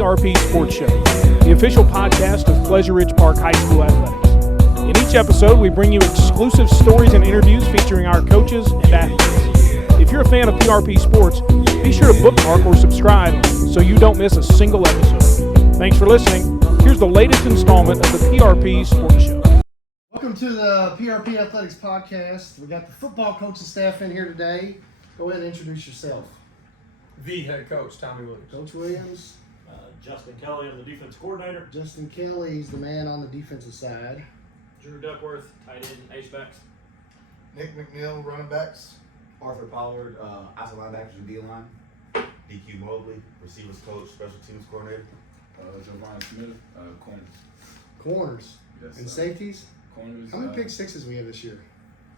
PRP Sports Show, the official podcast of Pleasure Ridge Park High School Athletics. In each episode, we bring you exclusive stories and interviews featuring our coaches and athletes. If you're a fan of PRP Sports, be sure to bookmark or subscribe so you don't miss a single episode. Thanks for listening. Here's the latest installment of the PRP Sports Show. Welcome to the PRP Athletics Podcast. We got the football coaching staff in here today. Go ahead and introduce yourself. The head coach, Tommy Williams. Coach Williams. Justin Kelly, I'm the defense coordinator. Justin Kelly, he's the man on the defensive side. Drew Duckworth, tight end, H-backs. Nick McNeil, running backs. Arthur Pollard, outside linebackers and D-line. DQ Mobley, receivers coach, special teams coordinator. Giovanni Smith, corners. Corners. Yes, and sir. safeties. Corners. How many pick sixes we have this year?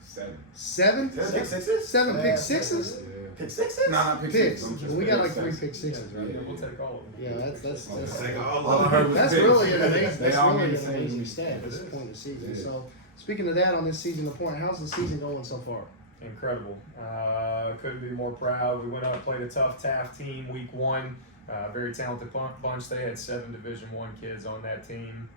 7. 7? Pick sixes? 7 pick sixes? Yeah. Pick sixes? Nah, pick Picks. sixes. Well, we got like 3 pick sixes, Yeah, right? we'll take all of them. Yeah, that's All I heard was that's picks. really an amazing, They that's all really mean an the same. amazing stat at this point in the season. So, speaking of that, on this season, the point, how's the season going so far? Incredible. Couldn't be more proud. We went out and played a tough Taft team week 1. Very talented bunch. They had 7 Division I kids on that team.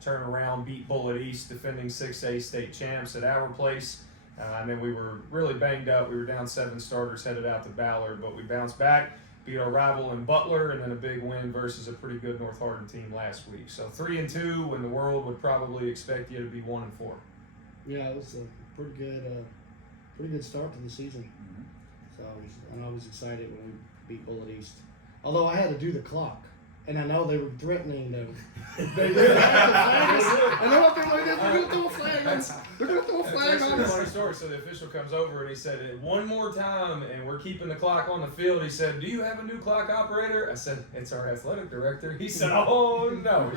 Turn around, beat Bullitt East, defending 6A state champs at our place. And then we were really banged up. We were down 7 starters, headed out to Ballard, but we bounced back, beat our rival in Butler, and then a big win versus a pretty good North Hardin team last week. So 3-2 when the world would probably expect you to be 1-4. Yeah, it was a pretty good start to the season. So and I was excited when we beat Bullitt East. Although I had to do the clock, and I know they were threatening them. They were I know what they're like. They're gonna throw a flag on us. They're gonna throw a It's flag actually on a funny us. story. So the official comes over and he said, "One more time, and we're keeping the clock on the field." He said, "Do you have a new clock operator?" I said, "It's our athletic director." He said, "Oh no."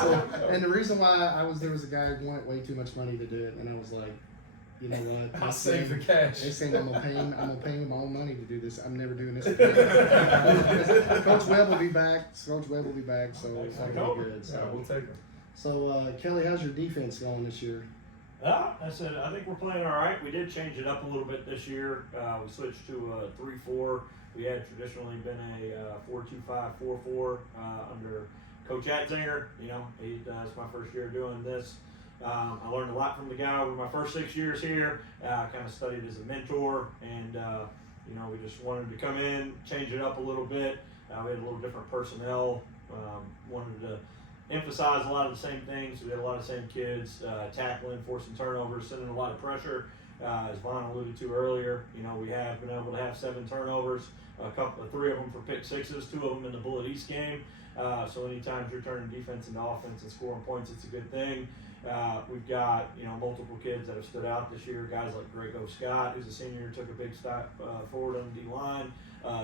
So, and the reason why there was a guy who wanted way too much money to do it, and I was like, you know what? I'll save the cash. They saying I'm gonna pay him my own money to do this. I'm never doing this again. Coach Webb will be back. So it's gonna be good. So we'll take him. So Kelly, how's your defense going this year? I said, I think we're playing all right. We did change it up a little bit this year. We switched to a 3-4. We had traditionally been a 4-2-5, 4-4 under Coach Atzinger. You know, it's my first year doing this. I learned a lot from the guy over my first 6 years here. I kind of studied as a mentor, and you know, we just wanted to come in, change it up a little bit. We had a little different personnel. Wanted to emphasize a lot of the same things. We had a lot of the same kids, tackling, forcing turnovers, sending a lot of pressure. As Vaughn alluded to earlier, you know, we have been able to have 7 turnovers, 3 of them for pick sixes, 2 of them in the Bullitt East game. So anytime you're turning defense into offense and scoring points, it's a good thing. We've got, you know, multiple kids that have stood out this year. Guys like Grego Scott, who's a senior, took a big step forward on the D-line.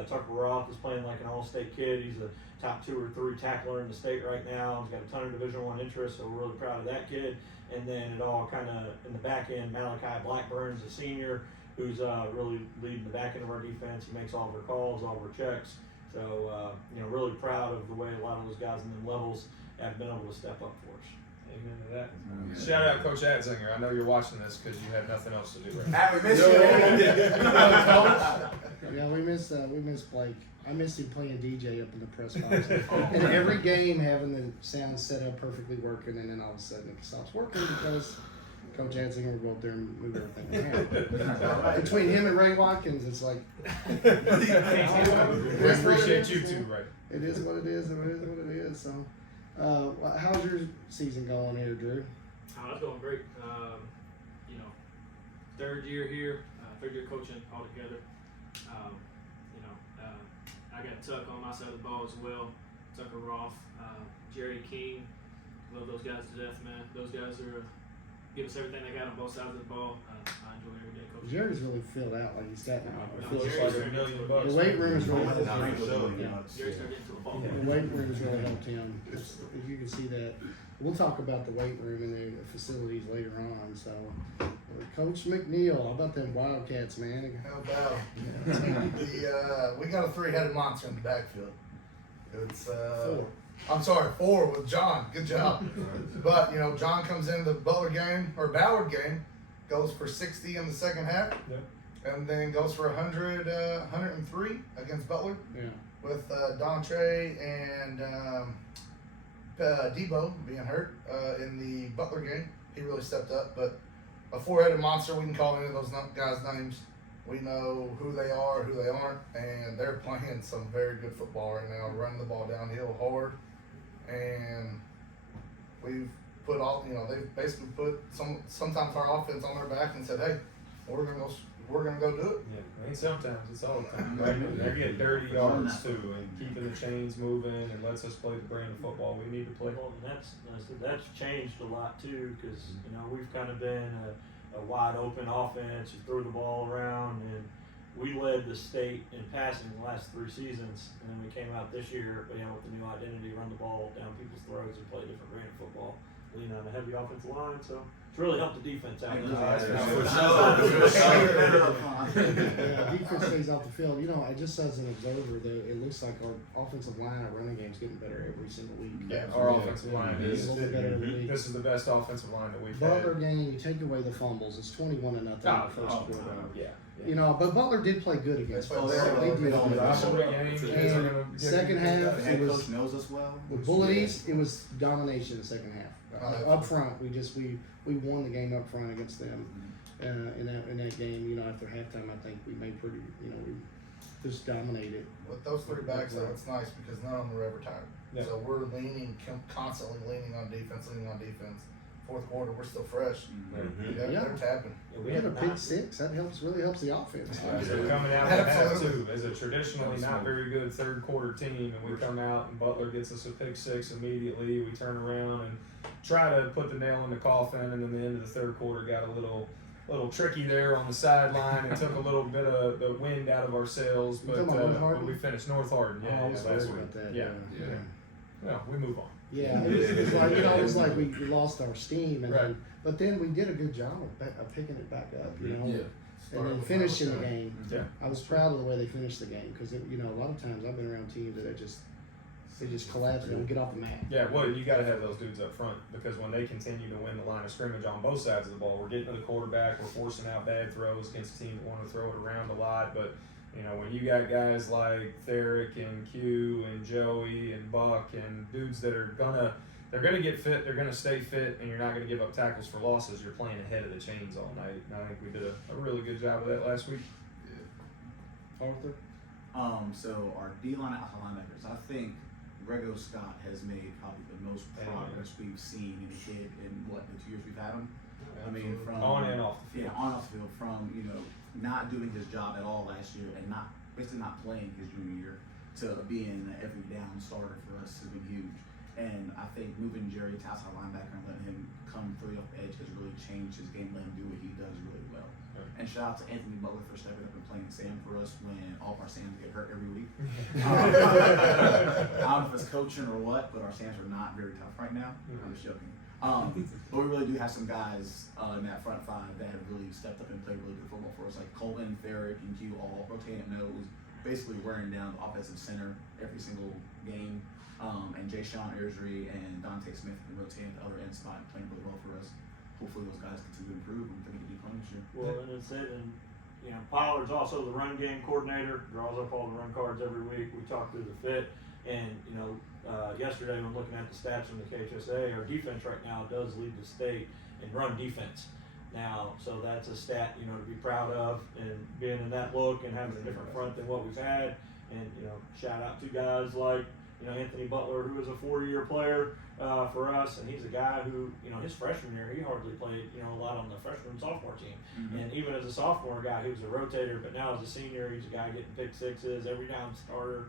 Tucker Roth is playing like an all-state kid. He's a top 2 or 3 tackler in the state right now. He's got a ton of Division I interest, so we're really proud of that kid. And then it all kind of in the back end, Malachi Blackburn's a senior who's really leading the back end of our defense. He makes all of our calls, all of our checks. So, you know, really proud of the way a lot of those guys in them levels have been able to step up for us. Amen to that. Shout out Coach Atzinger. I know you're watching this because you have nothing else to do right now. Ah, we missed you. Yeah, we miss Blake. I miss him playing DJ up in the press box. And every game having the sound set up perfectly working, and then all of a sudden it stops working because Coach Atzinger will go up there and move everything around. Between him and Ray Watkins, it's like We appreciate you too, right? it is what it is. It is what it is. So, how's your season going here, Drew? Oh, it's going great. You know, third year here, third year coaching altogether. You know, I got Tuck on my side of the ball as well. Tucker Roth, Jerry King. Love those guys to death, man. Those guys are give us everything they got on both sides of the ball. I enjoy every day coaching. Jerry's really filled out like he's got now. Feels like $1 million. The weight room is really helped Not him. for sure. Jerry started getting to the ball. The weight room has really helped him. If you can see that. We'll talk about the weight room and the facilities later on. So, Coach McNeil, how about them Wildcats, man? How about we got a 3-headed monster in the backfield. It's 4. I'm sorry, 4 with John. Good job. But you know, John comes into the Butler game or Ballard game, goes for 60 in the second half. Yeah. and then goes for 103 against Butler Yeah. with Dontre and Debo being hurt in the Butler game. He really stepped up, but a four-headed monster. We can call any of those guys' names. We know who they are, who they aren't, and they're playing some very good football right now, running the ball downhill hard. And we've put all, they've basically put sometimes our offense on their back and said, hey, we're gonna go do it. Yeah, I mean, sometimes it's all the time. Right? They get dirty yards too, and keeping the chains moving, and lets us play the brand of football we need to play. Well, and that's changed a lot too, because we've kind of been a wide open offense. You throw the ball around, and we led the state in passing the last 3 seasons, and then we came out this year, with the new identity, run the ball down people's throats and play a different brand of football, lean on a heavy offensive line. So it's really helped the defense out. Yeah, defense stays off the field. Just as an observer, though, it looks like our offensive line, our running game's getting better every single week. Yeah, our offensive line is. a little better every week. This is the best offensive line that we've Butler had. game, you take away the fumbles, it's 21-0 in the first quarter. Yeah. But Butler did play good against us. They did. And Second half, The it head was coach knows us well. with Bullet East, it was domination in the second half. Up front, we won the game up front against them. In that game, after halftime, I think we made pretty, we just dominated. With those 3 backs, though, it's nice because none of them are ever tired. Yeah. So we're constantly leaning on defense. Fourth quarter, we're still fresh. They're tapping. We had a pick 6. That really helps the offense. They're coming out of half too, as a traditionally not very good third quarter team, and we come out and Butler gets us a pick 6 immediately. We turn around and try to put the nail in the coffin, and then the end of the third quarter got a little tricky there on the sideline and took a little bit of the wind out of our sails, but we finished North Hardin. I was last worried week. about that. Yeah. Well, we move on. Yeah, it was like we lost our steam, and Right. but then we did a good job of picking it back up, and then Started finishing the with game. Yeah. I was proud of the way they finished the game because a lot of times I've been around teams that they just collapse and don't get off the mat. Yeah, well, you got to have those dudes up front because when they continue to win the line of scrimmage on both sides of the ball, we're getting to the quarterback, we're forcing out bad throws against a team that want to throw it around a lot. But when you got guys like Therick and Q and Joey and Buck and dudes that are they're gonna get fit, they're gonna stay fit, and you're not gonna give up tackles for losses. You're playing ahead of the chains all night, and I think we did a really good job of that last week. Arthur? So our D-line and outside linebackers, I think Grego Scott has made probably the most progress we've seen in a kid in the 2 years we've had him. I mean, from on and off the field. Yeah, on and off the field. From not doing his job at all last year and basically not playing his junior year to being an every down starter for us has been huge. And I think moving Jerry to outside linebacker and letting him come fully off the edge has really changed his game, let him do what he does really well. Right. And shout out to Anthony Butler for stepping up and playing Sam for us when all of our Sams get hurt every week. I don't know if it's coaching or what, but our Sams are not very tough right now. I'm just joking. But we really do have some guys in that front 5 that have really stepped up and played really good football for us, like Colvin, Therick, and Q all rotating at nose, basically wearing down the offensive center every single game. And Jay Sean Ersry and Dante Smith have been rotating at the other end spot and playing really well for us. Hopefully those guys continue to improve and continue to keep playing this year. Well, and it's it, and Pollard's also the run game coordinator, draws up all the run cards every week. We talk through the fit, and yesterday when looking at the stats from the KHSA, our defense right now does lead the state in run defense. Now, so that's a stat to be proud of, and being in that look and having a different front than what we've had, and shout out to guys like Anthony Butler, who is a 4-year player for us, and he's a guy who, his freshman year, he hardly played, a lot on the freshman sophomore team. Mm-hmm. And even as a sophomore guy, he was a rotator, but now as a senior, he's a guy getting pick 6s, every down starter,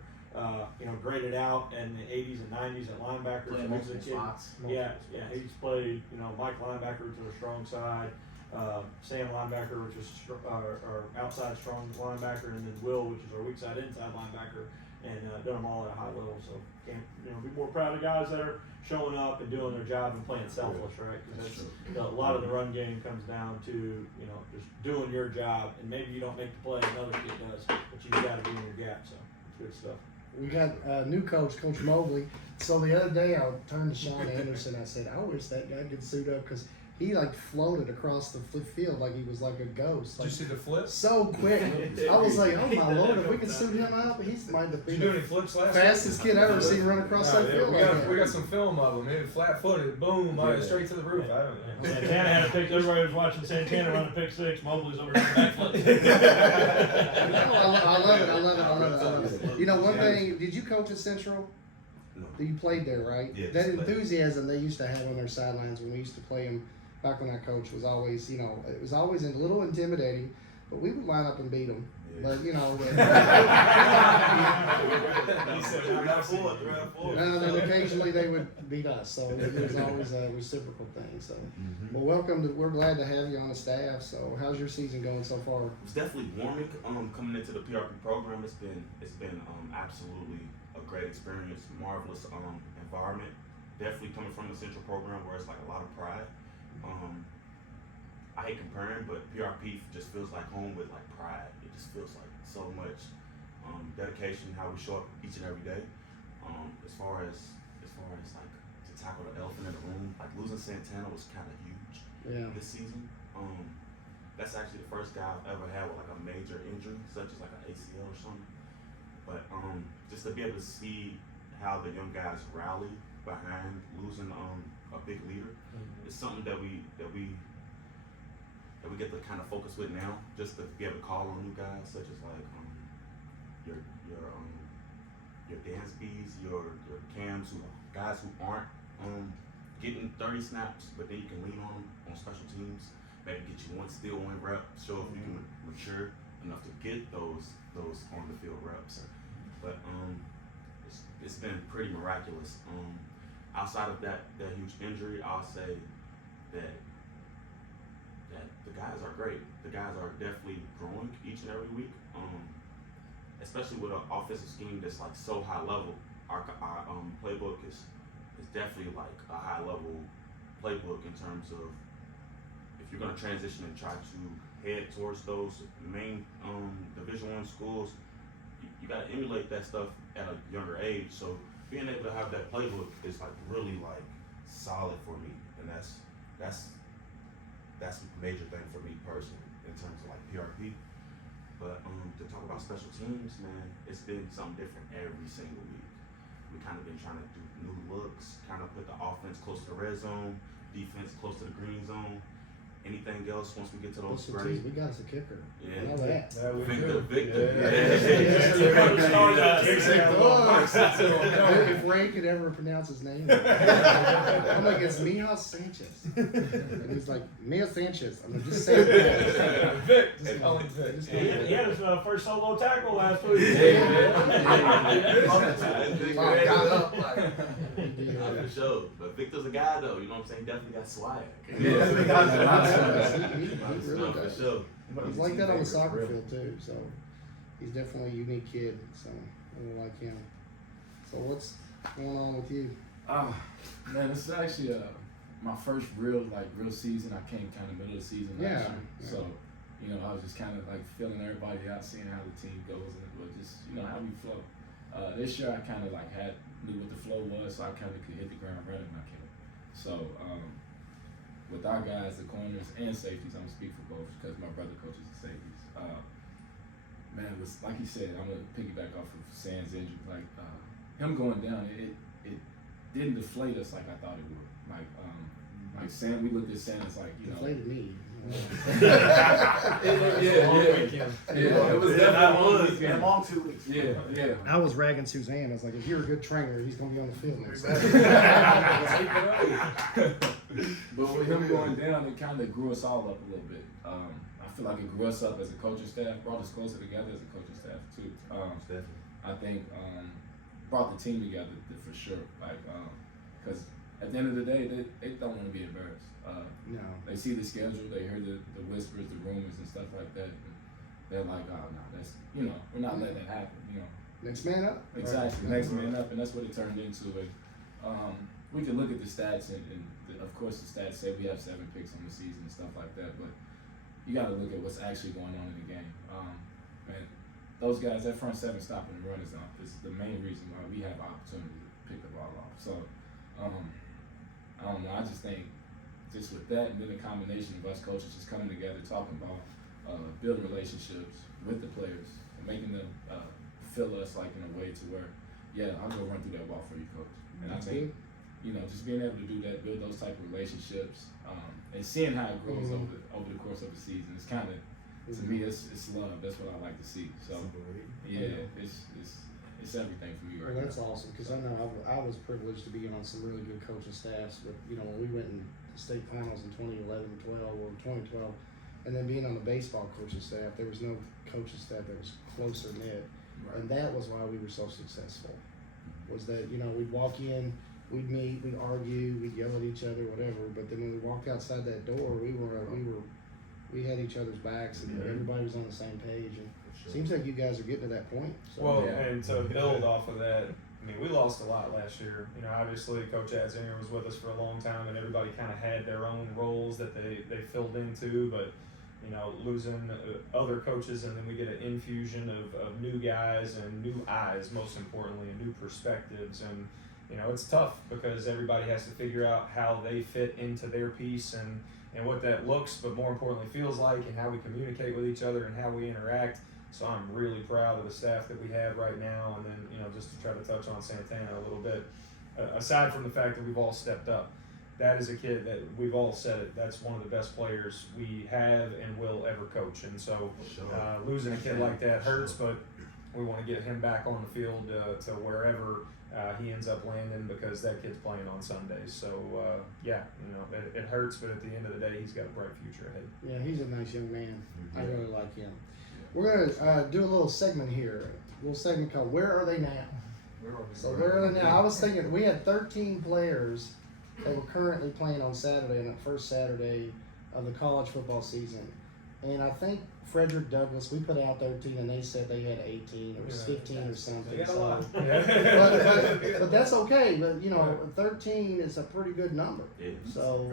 graded out in the 80s and 90s at linebacker. Playing multiple spots. Yeah, he's played, Mike linebacker to a strong side, Sam linebacker, which is our outside strong linebacker, and then Will, which is our weak side inside linebacker. And done them all at a high level, so can't be more proud of guys that are showing up and doing their job and playing selfless, right? Because a lot of the run game comes down to just doing your job, and maybe you don't make the play, another kid does, but you've got to be in your gap. So it's good stuff. We got a new coach, Coach Mobley. So the other day I turned to Sean Anderson. I said, I wish that guy could suit up because he like floated across the field like he was like a ghost. Did Like, you see the flips? so quick. I was like, oh my lord, if we could suit him up, he's might have Did been you do the any flips last fastest kid I ever seen run across that field. we, like got, that. we got some film of him. Maybe flat-footed, boom, straight to the roof. I don't know. Santana had a pick. Everybody was watching Santana run a pick six. Mobley's over there backflip. I love it. I love it. You know, one thing. Did you coach at Central? No. You played there, right? Yes, That played. enthusiasm they used to have on their sidelines when we used to play them back when I coached was always, you know, it was always a little intimidating, but we would line up and beat them. Yeah. But you know, and then occasionally they would beat us, so it was always a reciprocal thing. So, well, welcome. We're glad to have you on the staff. So, how's your season going so far? It's definitely warming. Coming into the PRP program, it's been absolutely a great experience, marvelous environment. Definitely coming from the Central program where it's like a lot of pride. I hate comparing, but PRP just feels like home with like pride. It just feels like so much dedication, how we show up each and every day. As far as like to tackle the elephant in the room, like losing Santana was kind of huge this season. That's actually the first guy I've ever had with like a major injury, such as like an ACL or something. But just to be able to see how the young guys rally behind losing a big leader is something that we get to kind of focus with now, just to be able to call on new guys such as like your Dansby's, your Cams, guys who aren't getting 30 snaps, but then you can lean on them on special teams, maybe get you one steal, one rep, show if you can mature enough to get those on the field reps. But it's been pretty miraculous. Outside of that huge injury, I'll say that the guys are great. The guys are definitely growing each and every week. Especially with an offensive scheme that's like so high level. Our playbook is definitely like a high level playbook in terms of if you're gonna transition and try to head towards those main Division I schools, you gotta emulate that stuff at a younger age. So being able to have that playbook is like really like solid for me, and that's a major thing for me personally in terms of like PRP. But to talk about special teams, man, it's been something different every single week. We kind of been trying to do new looks, kind of put the offense close to the red zone, defense close to the green zone. Anything else once we get to those Special grades? teams, we got us a kicker. Yeah. I know that. Yeah, we Victor. If Ray could ever pronounce his name, I'm like, it's Mija Sanchez. And he's like, Mija Sanchez. I'm like, just say it. Vic. Just call him Vic. He had his first solo tackle last week. Got up like. For sure. But Victor's a guy though, you know what I'm saying? He definitely got swag. He really No, for does. sure. He's like that on the soccer field too, so he's definitely a unique kid. So I really like him. So what's going on with you? Man, this is actually my first real season. I came kind of middle of the season last year. So, I was just kind of like feeling everybody out, seeing how the team goes, and it was just, how we flow. This year I kind of like knew what the flow was, so I kind of could hit the ground running when I came. So, with our guys, the corners and safeties, I'm gonna speak for both because my brother coaches the safeties. Man, it was like he said. I'm gonna piggyback off of Sam's injury. Like him going down, it didn't deflate us like I thought it would. Like Sam, we looked at Sam as like Deflated me. It was definitely A long 2 weeks. Yeah. I was ragging Suzanne. I was like, if you're a good trainer, he's gonna be on the field next time. But with him going down, it kind of grew us all up a little bit. I feel like it grew us up as a coaching staff, brought us closer together as a coaching staff too. I think brought the team together for sure. Because at the end of the day, they don't want to be embarrassed. No. They see the schedule, they hear the whispers, the rumors and stuff like that. And they're like, oh no, that's we're not letting that happen. Next man up. Exactly, next man up, and that's what it turned into. And we can look at the stats, and of course the stats say we have 7 picks on the season and stuff like that. But you got to look at what's actually going on in the game. Man, those guys, that front 7 stopping the run is the main reason why we have opportunity to pick the ball off. So I don't know. I just think just with that, and then the combination of us coaches just coming together, talking about building relationships with the players, and making them feel us like in a way to where, yeah, I'm gonna run through that ball for you, coach. And I think, just being able to do that, build those type of relationships, and seeing how it grows over the course of the season, it's kind of, to me, it's love. That's what I like to see. So, yeah, it's everything for me right now. That's awesome, because I know I was privileged to be on some really good coaching staffs. But when we went in the state finals in 2011, 12, or 2012, and then being on the baseball coaching staff, there was no coaching staff that was closer knit, and that was why we were so successful. Was that we'd walk in, we'd meet, we'd argue, we'd yell at each other, whatever. But then when we walked outside that door, we had each other's backs, and everybody was on the same page. And seems like you guys are getting to that point. So. Well, and to build off of that, I mean, we lost a lot last year. Obviously, Coach Adzinger was with us for a long time, and everybody kind of had their own roles that they filled into. But losing other coaches, and then we get an infusion of new guys and new eyes, most importantly, and new perspectives. And it's tough because everybody has to figure out how they fit into their piece and what that looks, but more importantly feels like, and how we communicate with each other and how we interact. So I'm really proud of the staff that we have right now. And then, just to try to touch on Santana a little bit, aside from the fact that we've all stepped up, that is a kid that we've all said it, that's one of the best players we have and will ever coach. And so losing a kid like that hurts, but we want to get him back on the field to wherever he ends up landing, because that kid's playing on Sundays. So, it hurts, but at the end of the day, he's got a bright future ahead. Yeah, he's a nice young man. I really like him. We're going to do a little segment here, a little segment called Where Are They Now? Where are they now? I was thinking we had 13 players that were currently playing on Saturday, on the first Saturday of the college football season. And I think Frederick Douglass, we put out 13, and they said they had 18 or 15 or something. So, but that's okay. But 13 is a pretty good number. So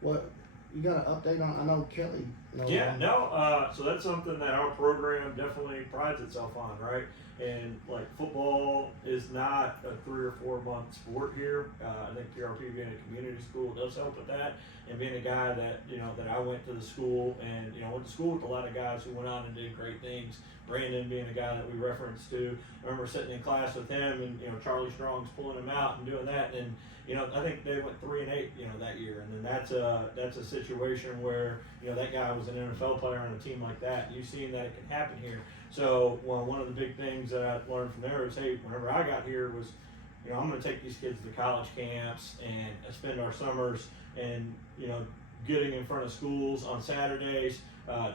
what you got an update on? I know Kelly. So that's something that our program definitely prides itself on, right? And like football is not a 3 or 4 month sport here. I think PRP being a community school does help with that. And being a guy that that I went to the school and went to school with a lot of guys who went on and did great things. Brandon being a guy that we referenced to. I remember sitting in class with him, and Charlie Strong's pulling him out and doing that. And I think they went 3-8 that year. And then that's a situation where that guy was an NFL player on a team like that. You've seen that it can happen here. So one of the big things that I learned from there is, hey, whenever I got here was, I'm going to take these kids to college camps and spend our summers and getting in front of schools on Saturdays,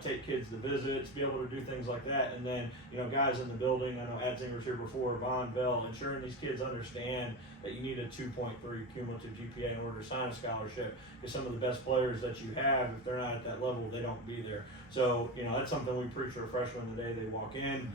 take kids to visits, be able to do things like that. And then, guys in the building, I know Adzinger was here before, Von Bell, ensuring these kids understand that you need a 2.3 cumulative GPA in order to sign a scholarship, because some of the best players that you have, if they're not at that level, they don't be there. So, that's something we preach to our freshmen the day they walk in,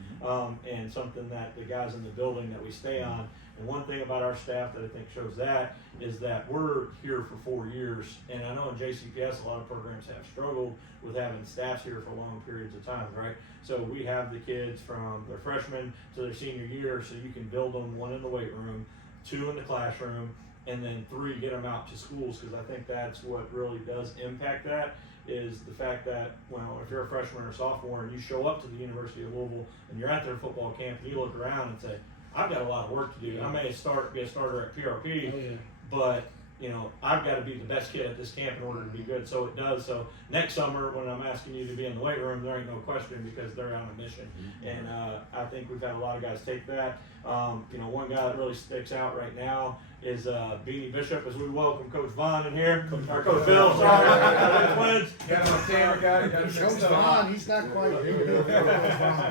and something that the guys in the building that we stay on. And one thing about our staff that I think shows that is that we're here for 4 years. And I know in JCPS, a lot of programs have struggled with having staffs here for long periods of time, right? So we have the kids from their freshman to their senior year, so you can build them 1 in the weight room, 2 in the classroom, and then 3 get them out to schools, because I think that's what really does impact that, is the fact that, if you're a freshman or sophomore and you show up to the University of Louisville and you're at their football camp and you look around and say, I've got a lot of work to do. I may be a starter at PRP, but I've got to be the best kid at this camp in order to be good. So it does. So next summer, when I'm asking you to be in the weight room, there ain't no question, because they're on a mission. And I think we've had a lot of guys take that. One guy that really sticks out right now is Beanie Bishop, as we welcome Coach Vaughn in here. Coach Bill, sorry, Twins. Got him camera guy. Coach Vaughn, he's not quite here.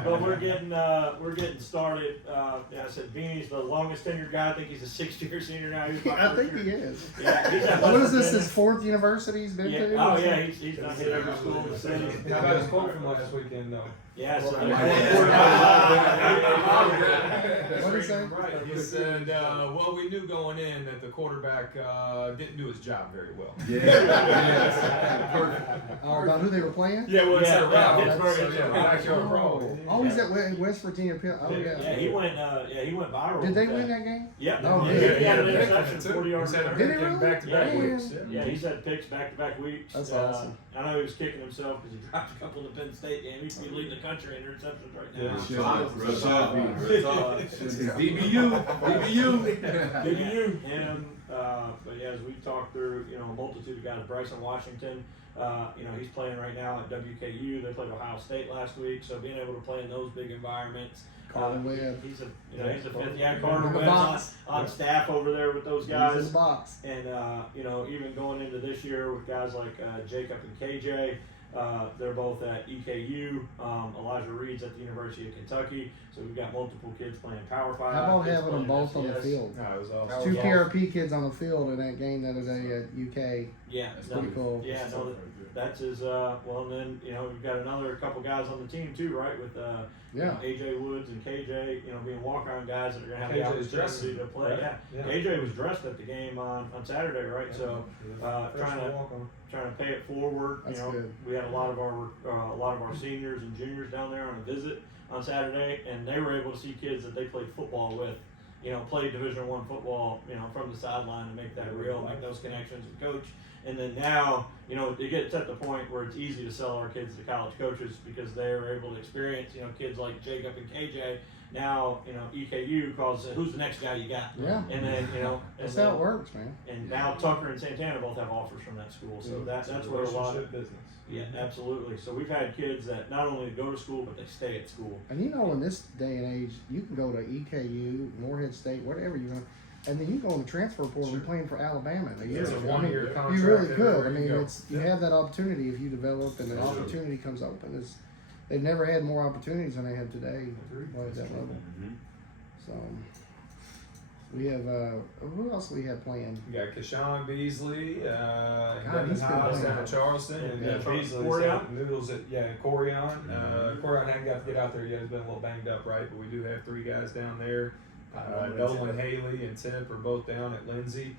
But we're getting started. I said Beanie's the longest tenured guy. I think he's a 6-year senior now. I think he is. Yeah, what is this? His 4th university he's been to? Oh yeah, he's done hit every school in the city. How about his quote from last weekend though? Yeah, so What did he say? Right. He said, well, we knew going in that the quarterback didn't do his job very well. Oh, about who they were playing? Yeah, well, it's Yeah, their rival. Pittsburgh, So, it's yeah, their the backyard Oh, brawl. oh, he's at West Virginia. Oh, yeah. Yeah, he went viral. Did they with win that game? Yeah. Oh, yeah, good. he had an Yeah, interception, too. 40 yards He's had a Did he pick in really? back-to-back Yeah. weeks. Yeah, he's had picks back-to-back weeks. That's awesome. I know he was kicking himself because he dropped a couple in the Penn State game. He should be leading the country in interceptions right now. Yeah, Real talk, real talk. DBU. DBU. Him, but yeah, as we talked through, a multitude of guys. Bryson Washington, he's playing right now at WKU. They played Ohio State last week, so being able to play in those big environments. Carter Webb. He's a fifth. Yeah, Carter In the Webb's box. on staff over there with those He's in guys. the box. And even going into this year with guys like Jacob and KJ, they're both at EKU. Elijah Reed's at the University of Kentucky. So we've got multiple kids playing Power 5. How about kids having them playing both on the FCS. field? No, it was awesome. Two PRP kids on the field in that game the other day at UK. Yeah, That's no, pretty cool. Yeah, no, that's his. And then we've got another couple guys on the team too, right? With Yeah. AJ Woods and KJ, being walk-on guys that are gonna have the KJ's opportunity dressing, to play. right? Yeah. Yeah. AJ was dressed at the game on Saturday, right? So trying to pay it forward. That's good. We had a lot of our seniors and juniors down there on a visit on Saturday, and they were able to see kids that they played football with. Play Division I football, from the sideline and make that real, make those connections with coach. And then now, it gets at the point where it's easy to sell our kids to college coaches because they're able to experience, kids like Jacob and KJ. Now, EKU calls, who's the next guy you got? Yeah. And then, That's how it works, man. and now Tucker and Santana both have offers from that school. So that's where a lot of, business. yeah, absolutely. So we've had kids that not only go to school, but they stay at school. And in this day and age, you can go to EKU, Morehead State, whatever you want, and then you can go on the transfer portal and playing for Alabama in a year. It's a I mean, one-year contract. you really could. everywhere I mean, you go. you have that opportunity if you develop and the opportunity comes open. They've never had more opportunities than they have today at that level. So we have who else we have playing? We got Keshawn Beasley, he's Devin been Hobbs playing. down at Charleston, and Yeah, Beasley's Corian. out Noodles at Corian. Corian hadn't got to get out there yet; he's been a little banged up, right? But we do have three guys down there. Nolan Haley and Tip are both down at Lindsay.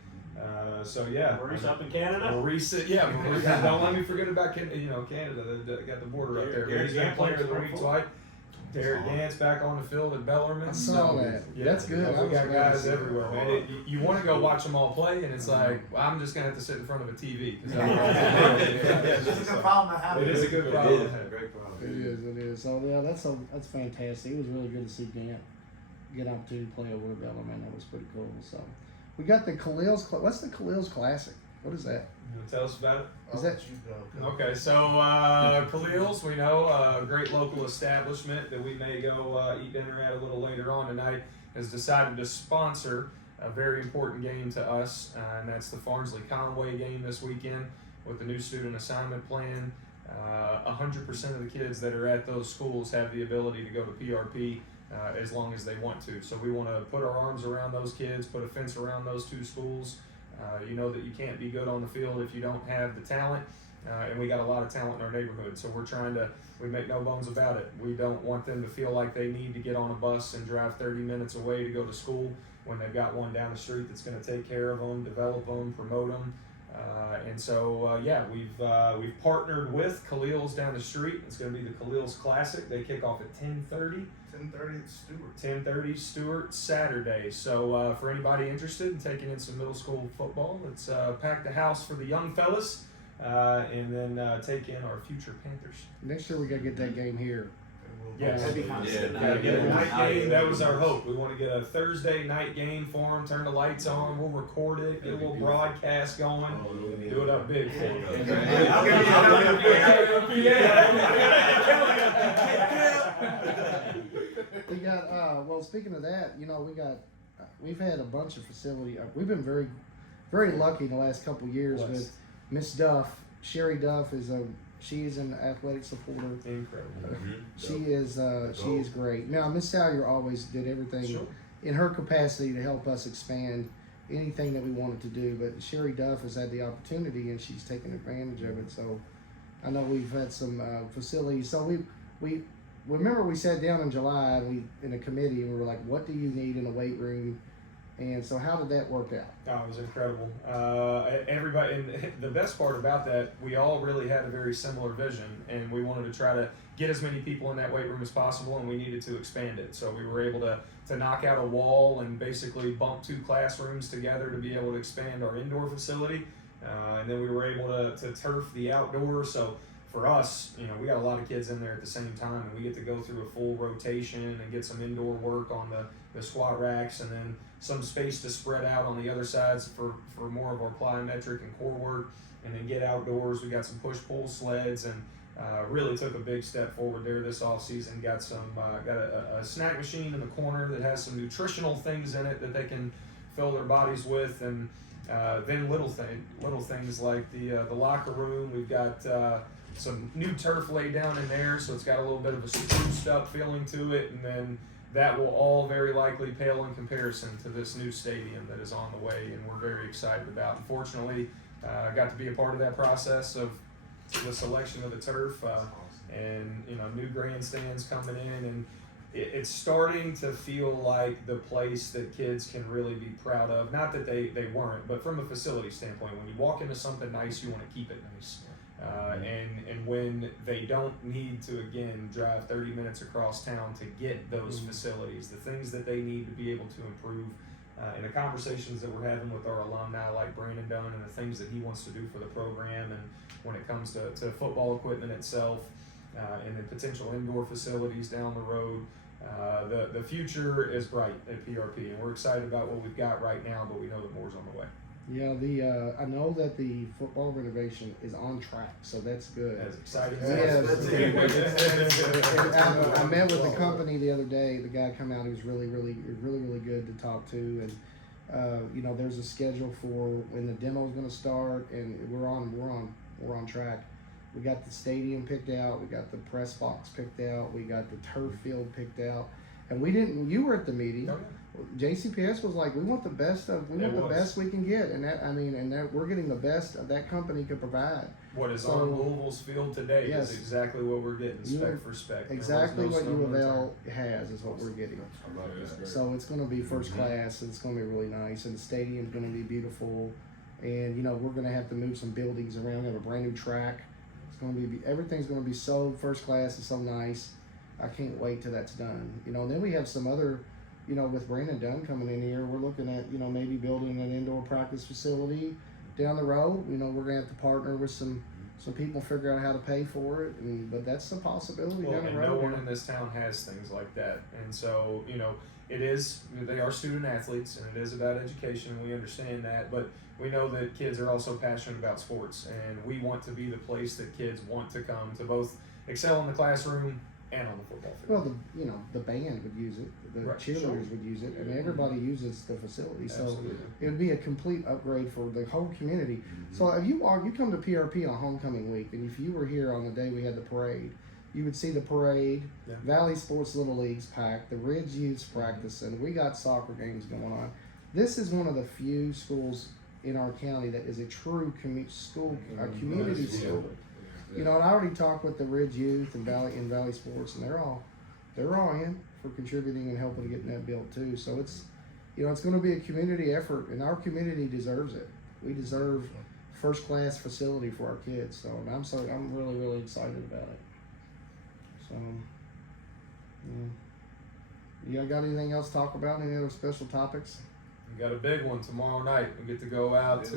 So yeah, Maurice up in Canada. Maurice, don't let me forget about Canada. They got the border up there. Derek He's been Gant player of the plays week for twice. Derek Gant's back on the field at Bellarmine. I saw that. That's good. I We was got glad to guys see that. everywhere, man. You want to go watch them all play, and it's like, well, I'm just gonna have to sit in front of a TV. It's a good problem to have. It is a good It problem. is a great problem. It is. So yeah, that's fantastic. It was really good to see Gant get an opportunity to play over at Bellarmine. That was pretty cool. So we got the Khalil's. What's the Khalil's Classic? What is that? You want to tell us about it? Is I'll that- let you go. Okay, so Khalil's, we know, a great local establishment that we may go eat dinner at a little later on tonight, has decided to sponsor a very important game to us, and that's the Farnsley-Conway game this weekend with the new student assignment plan. 100% of the kids that are at those schools have the ability to go to PRP as long as they want to. So we want to put our arms around those kids, put a fence around those two schools. You know that you can't be good on the field if you don't have the talent, and we got a lot of talent in our neighborhood, so we make no bones about it. We don't want them to feel like they need to get on a bus and drive 30 minutes away to go to school when they've got one down the street that's going to take care of them, develop them, promote them. We've partnered with Khalil's down the street. It's going to be the Khalil's Classic. They kick off at 10:30. 10:30 at Stewart. 10:30 Stewart Saturday. So for anybody interested in taking in some middle school football, let's pack the house for the young fellas and then take in our future Panthers. Next year we gotta get that game here. Yes. That'd be fun. Gotta get a night game. That was our hope. We want to get a Thursday night game for them. Turn the lights on. We'll record it. Get a little broadcast going. Do it up big for them. We got well. Speaking of that, we've had a bunch of facility. We've been very, very lucky in the last couple of years with Miss Duff. Sherry Duff she's an athletic supporter. Incredible. She is great. Now Miss Salyer always did everything in her capacity to help us expand anything that we wanted to do. But Sherry Duff has had the opportunity and she's taken advantage of it. So I know we've had some facilities. So we remember we sat down in July and in a committee and we were like, what do you need in a weight room? And so how did that work out? Oh, it was incredible. Everybody, and the best part about that, we all really had a very similar vision, and we wanted to try to get as many people in that weight room as possible, and we needed to expand it. So we were able to knock out a wall and basically bump 2 classrooms together to be able to expand our indoor facility. And then we were able to turf the outdoor. So for us, we got a lot of kids in there at the same time, and we get to go through a full rotation and get some indoor work on the squat racks, and then some space to spread out on the other sides for more of our plyometric and core work, and then get outdoors. We got some push-pull sleds, and really took a big step forward there this off season. Got a snack machine in the corner that has some nutritional things in it that they can fill their bodies with, and then little things like the locker room. We've got some new turf laid down in there, so it's got a little bit of a spruced up feeling to it, and then that will all very likely pale in comparison to this new stadium that is on the way, and we're very excited about. Unfortunately, I got to be a part of that process of the selection of the turf, and new grandstands coming in, and it's starting to feel like the place that kids can really be proud of. Not that they weren't, but from a facility standpoint, when you walk into something nice, you want to keep it nice. And when they don't need to, again, drive 30 minutes across town to get those facilities, the things that they need to be able to improve, and the conversations that we're having with our alumni like Brandon Dunn and the things that he wants to do for the program, and when it comes to football equipment itself, and then potential indoor facilities down the road, the future is bright at PRP, and we're excited about what we've got right now, but we know that more's on the way. Yeah, I know that the football renovation is on track, so that's good. As exciting Yes. as I met with the company the other day. The guy come out. He was really good to talk to, and there's a schedule for when the demo is going to start, and we're on track. We got the stadium picked out. We got the press box picked out. We got the turf field picked out, and we didn't. You were at the meeting. Okay. JCPS was like, we want the best we can get, and that we're getting the best that company could provide. What is on Louisville's field today Yes. is exactly what we're getting, spec for spec. Exactly what U of U L has is what we're getting. So it's going to be first class, and it's going to be really nice, and the stadium's going to be beautiful, and we're going to have to move some buildings around. We have a brand new track. It's going to be everything's going to be so first class and so nice. I can't wait till that's done. And then we have some other. With Brandon Dunn coming in here, we're looking at, maybe building an indoor practice facility down the road. We're going to have to partner with some people, figure out how to pay for it. But that's a possibility down the road. No one in this town has things like that. And so, they are student athletes, and it is about education, and we understand that. But we know that kids are also passionate about sports, and we want to be the place that kids want to come to both excel in the classroom and on the football field. Well, the band would use it, the Right, cheerleaders sure. would use it, and everybody uses the facility. So Absolutely. it would be a complete upgrade for the whole community. So if you come to PRP on homecoming week, and if you were here on the day we had the parade, you would see the parade, Yeah. Valley Sports Little Leagues packed, the Ridge Youths practicing. We got soccer games going on. This is one of the few schools in our county that is a true community school. And I already talked with the Ridge Youth and Valley Sports, and they're all in for contributing and helping getting that built too. So it's going to be a community effort, and our community deserves it. We deserve first class facility for our kids. So I'm really excited about it. So yeah. You got anything else to talk about? Any other special topics? We got a big one tomorrow night. We get to go out to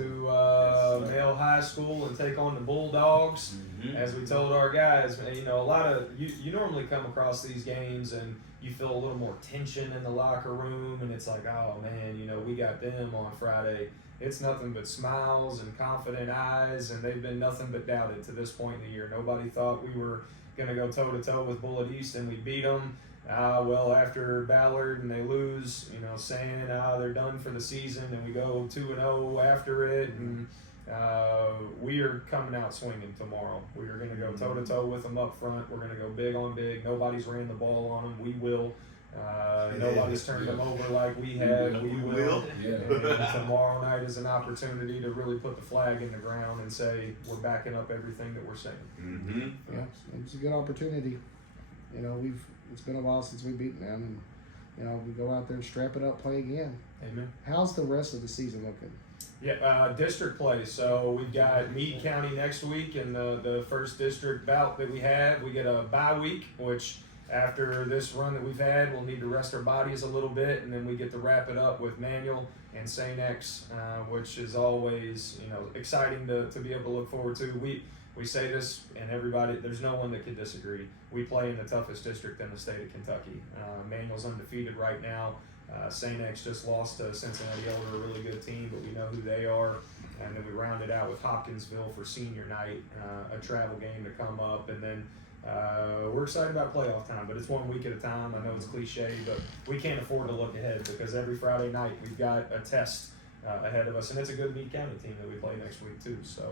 Male High School and take on the Bulldogs. As we told our guys, a lot of you normally come across these games and you feel a little more tension in the locker room, and it's like, oh man, we got them on Friday. It's nothing but smiles and confident eyes, and they've been nothing but doubted to this point in the year. Nobody thought we were going to go toe to toe with Bullitt East, and we beat them. After Ballard and they lose, saying they're done for the season, and we go 2-0 after it, and we are coming out swinging tomorrow. We are going to go toe to toe with them up front. We're going to go big on big. Nobody's ran the ball on them. We will. Nobody's turned them over like we have. We will. And tomorrow night is an opportunity to really put the flag in the ground and say we're backing up everything that we're saying. Yeah, it's a good opportunity. You know, it's been a while since we beat them, and you know, we go out there and strap it up, play again. Amen. How's the rest of the season looking? Yeah, district play. So we've got Meade County next week, and the first district bout that we have, we get a bye week, which after this run that we've had, we'll need to rest our bodies a little bit, and then we get to wrap it up with Manual and St. X, which is always, you know, exciting to be able to look forward to. We say this, and everybody, there's no one that can disagree. We play in the toughest district in the state of Kentucky. Manual's undefeated right now. St. X just lost to Cincinnati Elder, a really good team, but we know who they are. And then we rounded out with Hopkinsville for senior night, a travel game to come up. And then we're excited about playoff time, but it's 1 week at a time. I know it's cliche, but we can't afford to look ahead because every Friday night we've got a test ahead of us. And it's a good Meade County team that we play next week too. So,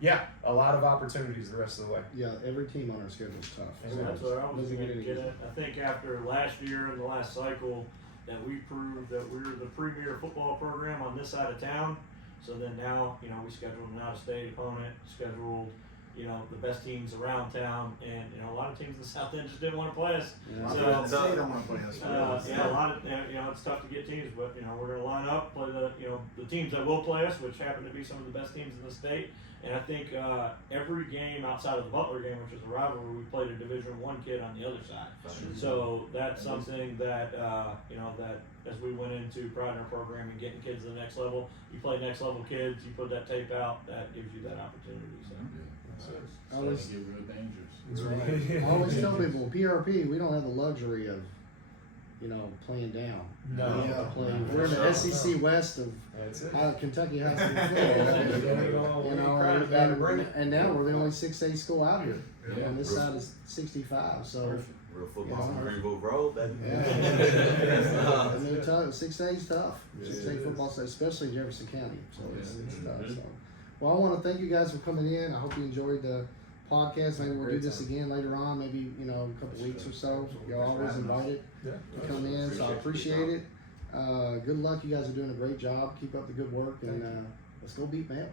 yeah, a lot of opportunities the rest of the way. Yeah, every team on our schedule is tough. So That's what I was doesn't going to get get easy. at. I think after last year and the last cycle, that we proved that we're the premier football program on this side of town. So then now, you know, we scheduled an out-of-state opponent, scheduled, you know, the best teams around town, and you know, a lot of teams in the South End just didn't want to play us. Yeah. So, They don't want to play us. yeah, a lot of, you know, it's tough to get teams, but you know, we're going to line up, play the teams that will play us, which happen to be some of the best teams in the state. And I think every game outside of the Butler game, which is a rivalry, we played a Division I kid on the other side. So that's something that you know, that as we went into pride in our program and getting kids to the next level, you play next level kids, you put that tape out, that gives you that opportunity. So. I always- get real dangerous. That's right. I always tell people, PRP, we don't have the luxury of, you know, playing down. No. We have to play. No. We're in the SEC West of That's it. Kentucky high school football. You know, and now we're the only 6A school out here. Yeah. And this side is 65, so. Real football Yeah. from Greenville Road, baby. Yeah. And they're tough. 6A is tough. Yeah, 6A it football, especially in Jefferson County. So it's Yeah. tough. So. Well, I want to thank you guys for coming in. I hope you enjoyed the podcast. Maybe we'll do this again later on, maybe, you know, a couple weeks or so. You're always invited to come in, so I appreciate it. Good luck. You guys are doing a great job. Keep up the good work, and let's go beat man.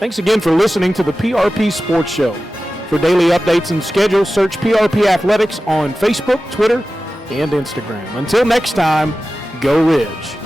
Thanks again for listening to the PRP Sports Show. For daily updates and schedules, search PRP Athletics on Facebook, Twitter, and Instagram. Until next time, go Ridge.